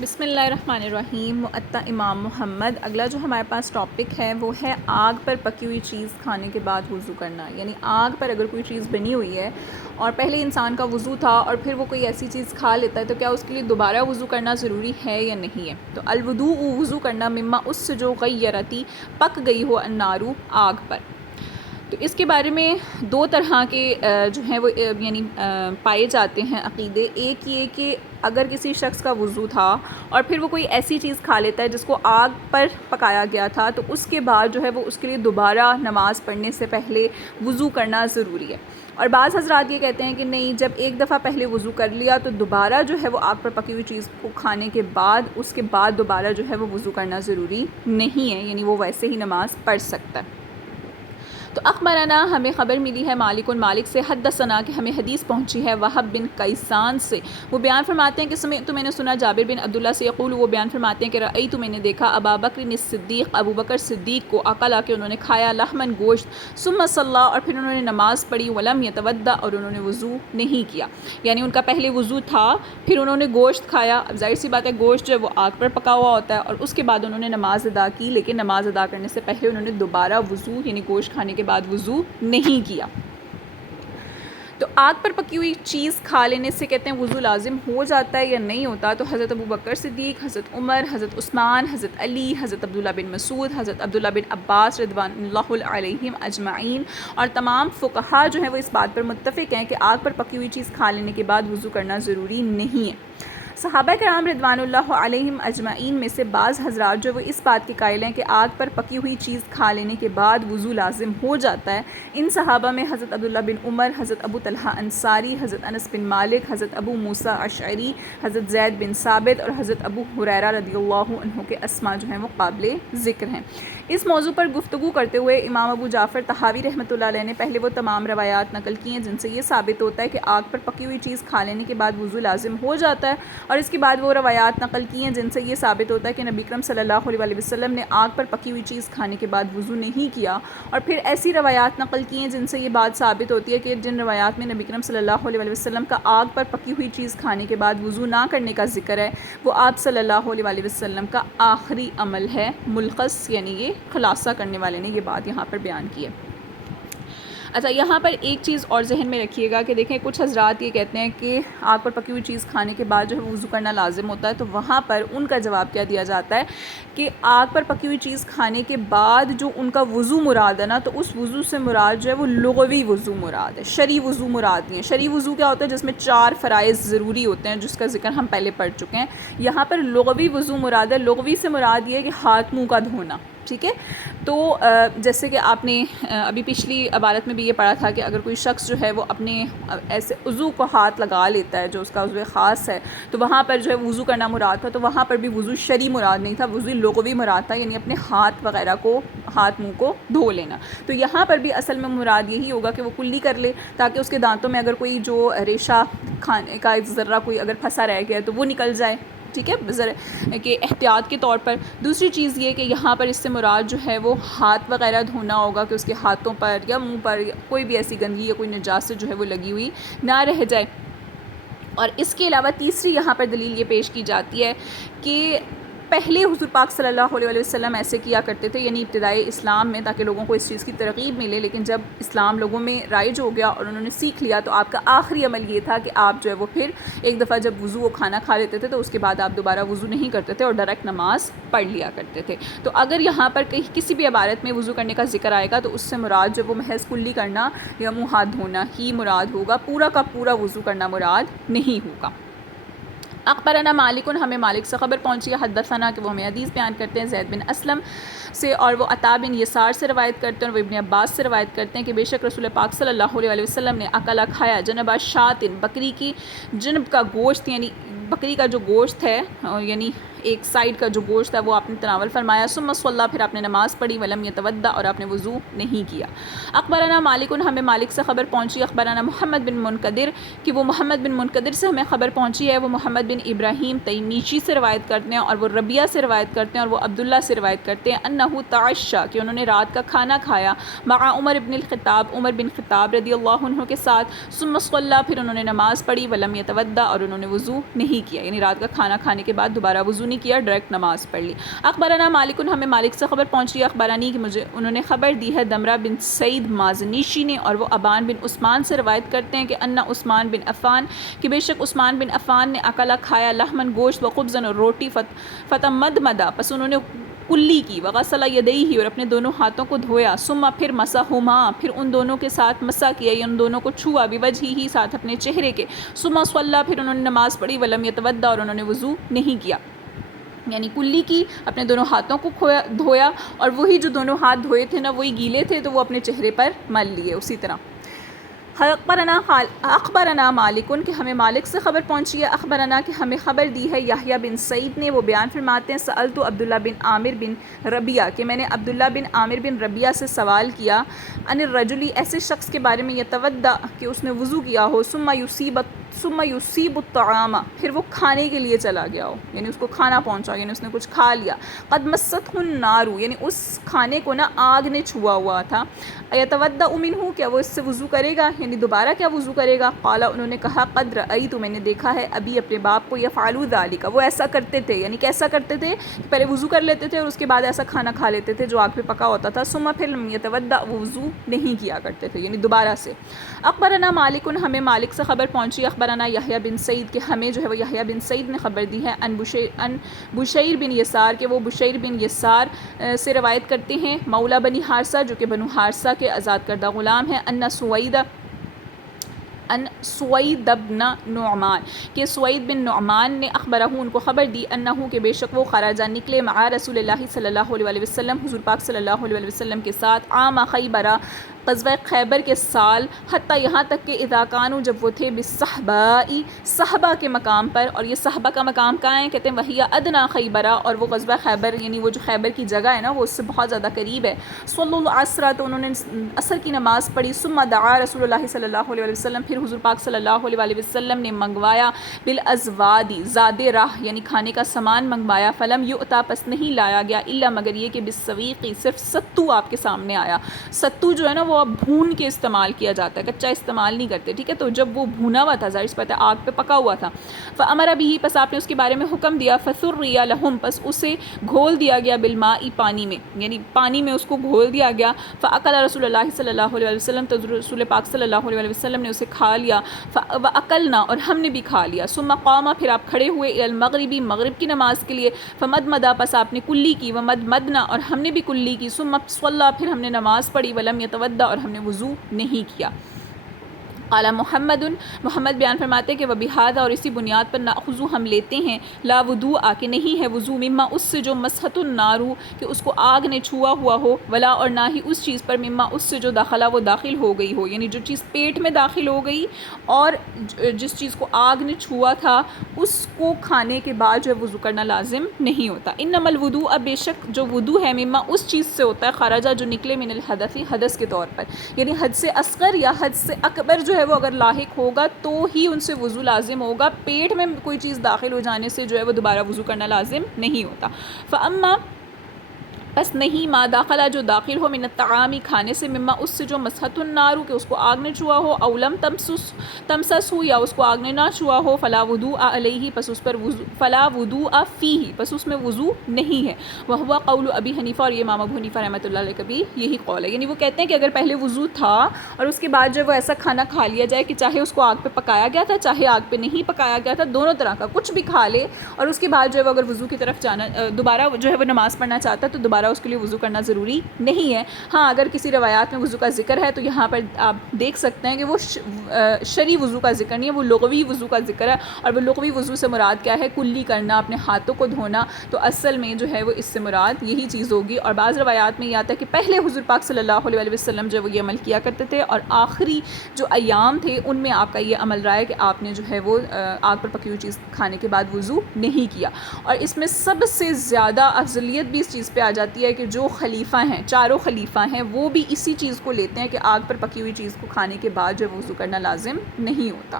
بسم اللہ الرحمن الرحیم۔ مؤطا امام محمد۔ اگلا جو ہمارے پاس ٹاپک ہے وہ ہے آگ پر پکی ہوئی چیز کھانے کے بعد وضو کرنا، یعنی آگ پر اگر کوئی چیز بنی ہوئی ہے اور پہلے انسان کا وضو تھا اور پھر وہ کوئی ایسی چیز کھا لیتا ہے تو کیا اس کے لیے دوبارہ وضو کرنا ضروری ہے یا نہیں ہے؟ تو الوضوء وضو کرنا مما اس سے جو غیرتی پک گئی ہو النارو آگ پر۔ تو اس کے بارے میں دو طرح کے جو ہیں وہ یعنی پائے جاتے ہیں عقیدے۔ ایک یہ کہ اگر کسی شخص کا وضو تھا اور پھر وہ کوئی ایسی چیز کھا لیتا ہے جس کو آگ پر پکایا گیا تھا تو اس کے بعد جو ہے وہ اس کے لیے دوبارہ نماز پڑھنے سے پہلے وضو کرنا ضروری ہے۔ اور بعض حضرات یہ کہتے ہیں کہ نہیں، جب ایک دفعہ پہلے وضو کر لیا تو دوبارہ جو ہے وہ آگ پر پکی ہوئی چیز کو کھانے کے بعد اس کے بعد دوبارہ جو ہے وہ وضو کرنا ضروری نہیں ہے، یعنی وہ ویسے ہی نماز پڑھ سکتا ہے۔ تو اخبرنا ہمیں خبر ملی ہے مالک سے، حدثنا کہ ہمیں حدیث پہنچی ہے وہب بن کیسان سے، وہ بیان فرماتے ہیں کہ سمعت میں نے سنا جابر بن عبداللہ سے یقول، وہ بیان فرماتے ہیں کہ رأیت میں نے دیکھا ابا بکر الصدیق، ابو بکر صدیق کو اکل کے انہوں نے کھایا لحمن گوشت، ثم صلی اور پھر انہوں نے نماز پڑھی، ولم یتودع اور انہوں نے وضو نہیں کیا، یعنی ان کا پہلے وضو تھا پھر انہوں نے گوشت کھایا۔ اب ظاہر سی بات ہے گوشت جو ہے وہ آگ پر پکا ہوا ہوتا ہے، اور اس کے بعد انہوں نے نماز ادا کی، لیکن نماز ادا کرنے سے پہلے انہوں نے دوبارہ وضو یعنی گوشت کھانے کے بعد وضو نہیں کیا۔ تو آگ پر پکی ہوئی چیز کھا لینے سے کہتے ہیں وضو لازم ہو جاتا ہے یا نہیں ہوتا؟ تو حضرت ابو بکر صدیق، حضرت عمر، حضرت عثمان، حضرت علی، حضرت عبداللہ بن مسعود، حضرت عبداللہ بن عباس رضوان اللہ علیہم اجمعین اور تمام فقہا جو ہیں وہ اس بات پر متفق ہیں کہ آگ پر پکی ہوئی چیز کھا لینے کے بعد وضو کرنا ضروری نہیں ہے۔ صحابہ کرام رضوان اللہ علیہم اجمعین میں سے بعض حضرات جو وہ اس بات کے قائل ہیں کہ آگ پر پکی ہوئی چیز کھا لینے کے بعد وضو لازم ہو جاتا ہے۔ ان صحابہ میں حضرت عبداللہ بن عمر، حضرت ابو طلحہ انصاری، حضرت انس بن مالک، حضرت ابو موسیٰ اشعری، حضرت زید بن ثابت اور حضرت ابو ہریرہ رضی اللہ عنہ کے اسماء جو ہیں وہ قابل ذکر ہیں۔ اس موضوع پر گفتگو کرتے ہوئے امام ابو جعفر طحاوی رحمۃ اللہ علیہ نے پہلے وہ تمام روایات نقل کی ہیں جن سے یہ ثابت ہوتا ہے کہ آگ پر پکی ہوئی چیز کھا لینے کے بعد وضو لازم ہو جاتا ہے، اور اس کے بعد وہ روایات نقل کی ہیں جن سے یہ ثابت ہوتا ہے کہ نبی اکرم صلی اللہ علیہ وسلم نے آگ پر پکی ہوئی چیز کھانے کے بعد وضو نہیں کیا، اور پھر ایسی روایات نقل کی ہیں جن سے یہ بات ثابت ہوتی ہے کہ جن روایات میں نبی اکرم صلی اللہ علیہ وسلم کا آگ پر پکی ہوئی چیز کھانے کے بعد وضو نہ کرنے کا ذکر ہے وہ آپ صلی اللہ علیہ وسلم کا آخری عمل ہے۔ ملخص یعنی یہ خلاصہ کرنے والے نے یہ بات یہاں پر بیان کی ہے۔ اچھا، یہاں پر ایک چیز اور ذہن میں رکھیے گا کہ دیکھیں کچھ حضرات یہ کہتے ہیں کہ آگ پر پکی ہوئی چیز کھانے کے بعد جو ہے وضو کرنا لازم ہوتا ہے، تو وہاں پر ان کا جواب کیا دیا جاتا ہے کہ آگ پر پکی ہوئی چیز کھانے کے بعد جو ان کا وضو مراد ہے نا، تو اس وضو سے مراد جو ہے وہ لغوی وضو مراد ہے، شرعی وضو مراد نہیں ہے۔ شرعی وضو کیا ہوتا ہے؟ جس میں 4 فرائض ضروری ہوتے ہیں جس کا ذکر ہم پہلے پڑھ چکے ہیں۔ یہاں پر لغوی وضو مراد ہے۔ لغوی سے مراد یہ ہے کہ ہاتھ منہ کا دھونا، ٹھیک ہے؟ تو جیسے کہ آپ نے ابھی پچھلی عبارت میں بھی یہ پڑھا تھا کہ اگر کوئی شخص جو ہے وہ اپنے ایسے عضو کو ہاتھ لگا لیتا ہے جو اس کا عضو خاص ہے، تو وہاں پر جو ہے وضو کرنا مراد تھا، تو وہاں پر بھی وضو شرعی مراد نہیں تھا، وضو لغوی مراد تھا، یعنی اپنے ہاتھ وغیرہ کو، ہاتھ منہ کو دھو لینا۔ تو یہاں پر بھی اصل میں مراد یہی ہوگا کہ وہ کلی کر لے تاکہ اس کے دانتوں میں اگر کوئی جو ریشہ کھانے کا ذرہ کوئی اگر پھنسا رہ گیا تو وہ نکل جائے، ٹھیک ہے، ذرا کہ احتیاط کے طور پر۔ دوسری چیز یہ کہ یہاں پر اس سے مراد جو ہے وہ ہاتھ وغیرہ دھونا ہوگا کہ اس کے ہاتھوں پر یا منہ پر کوئی بھی ایسی گندگی یا کوئی نجاست جو ہے وہ لگی ہوئی نہ رہ جائے۔ اور اس کے علاوہ تیسری یہاں پر دلیل یہ پیش کی جاتی ہے کہ پہلے حضور پاک صلی اللہ علیہ وسلم ایسے کیا کرتے تھے، یعنی ابتدائی اسلام میں، تاکہ لوگوں کو اس چیز کی ترغیب ملے، لیکن جب اسلام لوگوں میں رائج ہو گیا اور انہوں نے سیکھ لیا تو آپ کا آخری عمل یہ تھا کہ آپ جو ہے وہ پھر ایک دفعہ جب وضو و کھانا کھا لیتے تھے تو اس کے بعد آپ دوبارہ وضو نہیں کرتے تھے اور ڈائریکٹ نماز پڑھ لیا کرتے تھے۔ تو اگر یہاں پر کہیں کسی بھی عبارت میں وضو کرنے کا ذکر آئے گا تو اس سے مراد جو وہ محض کلی کرنا یا منہ ہاتھ دھونا ہی مراد ہوگا، پورا کا پورا وضو کرنا مراد نہیں ہوگا۔ اخبرنا مالک، ہمیں مالک سے خبر پہنچی ہے، حدثنا کہ وہ ہمیں حدیث بیان کرتے ہیں زید بن اسلم سے، اور وہ عطا بن یسار سے روایت کرتے ہیں، اور وہ ابن عباس سے روایت کرتے ہیں کہ بے شک رسول پاک صلی اللہ علیہ وسلم نے اکلا کھایا جنبا شاتن، بکری کی جنب کا گوشت، یعنی بکری کا جو گوشت ہے، یعنی ایک سائیڈ کا جو گوشت ہے وہ آپ نے تناول فرمایا، ثم صلی، پھر آپ نے نماز پڑھی، ولم یتودع اور آپ نے وضو نہیں کیا۔ اخبرنا مالک، ہمیں مالک سے خبر پہنچی، اخبرنا محمد بن منقدر کہ وہ محمد بن منقدر سے ہمیں خبر پہنچی ہے، وہ محمد بن ابراہیم تیمیچی سے روایت کرتے ہیں، اور وہ ربیہ سے روایت کرتے ہیں، اور وہ عبداللہ سے روایت کرتے ہیں انہ تعشى کہ انہوں نے رات کا کھانا کھایا مع عمر بن الخطاب، عمر بن خطاب رضی اللہ عنہ کے ساتھ، ثم صلی، پھر انہوں نے نماز پڑھی، ولم یتودع اور انہوں نے وضو نہیں نہیں کیا، یعنی رات کا کھانا کھانے کے بعد دوبارہ وضو نہیں کیا، ڈائریکٹ نماز پڑھ لی۔ اخبرنا مالک، ہمیں مالک سے خبر پہنچی، اخبرانی کہ مجھے انہوں نے خبر دی ہے دمرہ بن سعید مازنیشی نے، اور وہ ابان بن عثمان سے روایت کرتے ہیں کہ انا عثمان بن عفان، کہ بے شک عثمان بن عفان نے اکلا کھایا لحمن گوشت و خبزن اور روٹی، فتمدمدا پس انہوں نے کلی کی، وغسل یدیہ اور اپنے دونوں ہاتھوں کو دھویا، ثم پھر مسحہما پھر ان دونوں کے ساتھ مسح کیا، یا ان دونوں کو چھوا، بوجہہ ساتھ اپنے چہرے کے، ثم صلی پھر انہوں نے نماز پڑھی، ولم یتودع اور انہوں نے وضو نہیں کیا، یعنی کلی کی، اپنے دونوں ہاتھوں کو دھویا، اور وہی جو دونوں ہاتھ دھوئے تھے نا وہی گیلے تھے تو وہ اپنے چہرے پر مل لیے اسی طرح۔ اخبرنا مالکن کہ ہمیں مالک سے خبر پہنچی ہے، اخبرنا کہ ہمیں خبر دی ہے یحییٰ بن سعید نے، وہ بیان فرماتے ہیں سألت عبداللہ بن عامر بن ربیعہ کہ میں نے عبداللہ بن عامر بن ربیعہ سے سوال کیا، ان الرجل ایسے شخص کے بارے میں یتودع کہ اس نے وضو کیا ہو، ثم یصیب الطعام پھر وہ کھانے کے لیے چلا گیا ہو، یعنی اس کو کھانا پہنچا، یعنی اس نے کچھ کھا لیا، قد مستہ النار یعنی اس کھانے کو نا آگ نے چھوا ہوا تھا، یتودع منہ کیا وہ اس سے وضو کرے گا، یعنی دوبارہ کیا وضو کرے گا، قال انہوں نے کہا قد رأیت میں نے دیکھا ہے ابھی اپنے باپ کو، یفعلوا ذلک وہ ایسا کرتے تھے، یعنی کیسا کرتے تھے کہ پہلے وضو کر لیتے تھے اور اس کے بعد ایسا کھانا کھا لیتے تھے جو آگ پہ پکا ہوتا تھا، ثم پھر لم یتودع وہ وضو نہیں کیا کرتے تھے، یعنی دوبارہ سے۔ اخبرنا مالک ہمیں مالک سے خبر پہنچی، اخبرنا یحییٰ بن سعید کہ ہمیں جو ہے وہ یحییٰ بن سعید نے خبر دی ہے ان بشیر بن یسار کہ وہ بشیر بن یسار سے روایت کرتے ہیں، مولا بنی حارثہ جو کہ بنو حارثہ کے آزاد کردہ غلام ہیں، ان سوید بن نعمان کہ سوید بن نعمان نے اخبرہ ان کو خبر دی انہو کہ بے شک وہ خرجہ نکلے مع رسول اللہ صلی اللہ علیہ وسلم حضور پاک صلی اللہ علیہ وسلم کے ساتھ، عام خیبرہ غزوہ خیبر کے سال، حتیٰ یہاں تک کہ اذا کانوا جب وہ تھے بالصحباء صحبہ کے مقام پر، اور یہ صحبہ کا مقام کہاں ہے کہتے ہیں وہی ادنا خیبرہ، اور وہ غزوہ خیبر یعنی وہ جو خیبر کی جگہ ہے نا وہ اس سے بہت زیادہ قریب ہے، صلی العصر تو انہوں نے عصر کی نماز پڑھی، ثم دعا رسول اللہ صلی اللہ علیہ وسلم پھر حضور پاک صلی اللہ علیہ وسلم نے منگوایا بالازواد زاد راہ یعنی کھانے کا سامان منگوایا، فلم یؤتا پس نہیں لایا گیا الا مگر یہ کہ بالسویقی صرف ستو آپ کے سامنے آیا، ستو جو ہے نا وہ اب بھون کے استعمال کیا جاتا ہے، کچا استعمال نہیں کرتے، ٹھیک ہے، تو جب وہ بھونا ہوا تھا ظاہر سی بات ہے آگ پہ پکا ہوا تھا، فامر بھی پس آپ نے اس کے بارے میں حکم دیا، فسری لہم پس اسے گھول دیا گیا بالماء پانی میں، یعنی پانی میں اس کو گھول دیا گیا، فاکل رسول اللہ صلی اللہ علیہ وسلم تو رسول پاک صلی اللہ علیہ وسلم نے اسے کھا لیا، واکلنا اور ہم نے بھی کھا لیا، ثم قام پھر آپ کھڑے ہوئے الی المغربی مغرب کی نماز کے لیے، فمدمدا پس آپ نے کلی کی، ومدمدنا اور ہم نے بھی کلی کی، ثم صلی پھر ہم نے نماز پڑھی، ولم یتودع اور ہم نے وضو نہیں کیا۔ قال محمد بیان فرماتے کہ وبہذا اور اسی بنیاد پر ناخذو ہم لیتے ہیں لا وضوء کہ نہیں ہے وضو مما اس سے جو مسحت النار کہ اس کو آگ نے چھوا ہوا ہو، ولا اور نہ ہی اس چیز پر مما اس سے جو داخلہ وہ داخل ہو گئی ہو، یعنی جو چیز پیٹ میں داخل ہو گئی اور جس چیز کو آگ نے چھوا تھا اس کو کھانے کے بعد جو ہے وضو کرنا لازم نہیں ہوتا۔ انما الوضوء بے شک جو وضو ہے مما اس چیز سے ہوتا ہے خرجہ جو نکلے من الحدث حدث کے طور پر، یعنی حد سے اصغر یا حد سے اکبر جو ہے وہ اگر لاحق ہوگا تو ہی ان سے وضو لازم ہوگا، پیٹ میں کوئی چیز داخل ہو جانے سے جو ہے وہ دوبارہ وضو کرنا لازم نہیں ہوتا۔ فاما بس نہیں ما داخلہ جو داخل ہو من الطعامی کھانے سے، مما اس سے جو مسحت النار کہ اس کو آگ نے چھوا ہو، او لم تمسس ہو یا اس کو آگ نے نہ چھوا ہو، فلا وضوء علیہ پس اس پر فلا وضوء فیہ پس اس میں وضو نہیں ہے، وہو قول ابی حنیفہ اور یہ امام ابو حنیفہ رحمۃ اللہ علیہ کا بھی یہی قول ہے، یعنی وہ کہتے ہیں کہ اگر پہلے وضو تھا اور اس کے بعد جو وہ ایسا کھانا کھا لیا جائے کہ چاہے اس کو آگ پہ پکایا گیا تھا چاہے آگ پہ نہیں پکایا گیا تھا، دونوں طرح کا کچھ بھی کھا لے اور اس کے بعد جو ہے وہ اگر وضو کی طرف جانا دوبارہ جو ہے وہ نماز پڑھنا چاہتا ہے تو دوبارہ اس کے لیے وضو کرنا ضروری نہیں ہے۔ ہاں اگر کسی روایات میں وضو کا ذکر ہے تو یہاں پر آپ دیکھ سکتے ہیں کہ وہ شرعی وضو کا ذکر نہیں ہے، وہ لغوی وضو کا ذکر ہے، اور وہ لغوی وضو سے مراد کیا ہے، کلی کرنا، اپنے ہاتھوں کو دھونا، تو اصل میں جو ہے وہ اس سے مراد یہی چیز ہوگی۔ اور بعض روایات میں یہ آتا ہے کہ پہلے حضور پاک صلی اللہ علیہ وسلم جو وہ یہ عمل کیا کرتے تھے اور آخری جو ایام تھے ان میں آپ کا یہ عمل رہا ہے کہ آپ نے جو ہے وہ آگ پر پکی ہوئی چیز کھانے کے بعد وضو نہیں کیا۔ اور اس میں سب سے زیادہ افضلیت بھی اس چیز پہ آ جاتی ہے کہ جو خلیفہ ہیں، چاروں خلیفہ ہیں، وہ بھی اسی چیز کو لیتے ہیں کہ آگ پر پکی ہوئی چیز کو کھانے کے بعد جو وضو کرنا لازم نہیں ہوتا۔